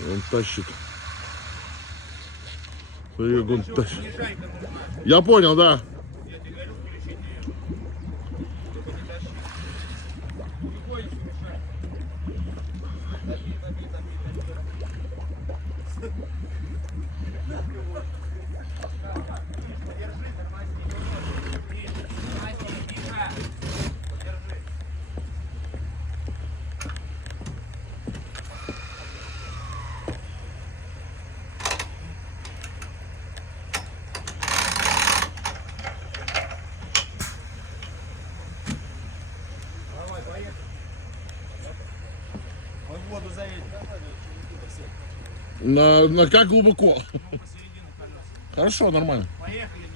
Он тащит. Смотри, как он тащит. Я понял, да. Воду заедет. На как глубоко? Хорошо, нормально. Поехали, Миша.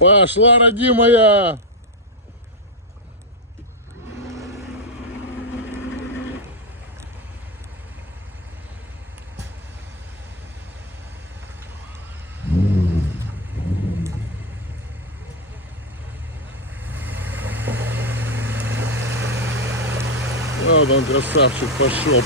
Пошла, родимая! Вот он, красавчик, пошел.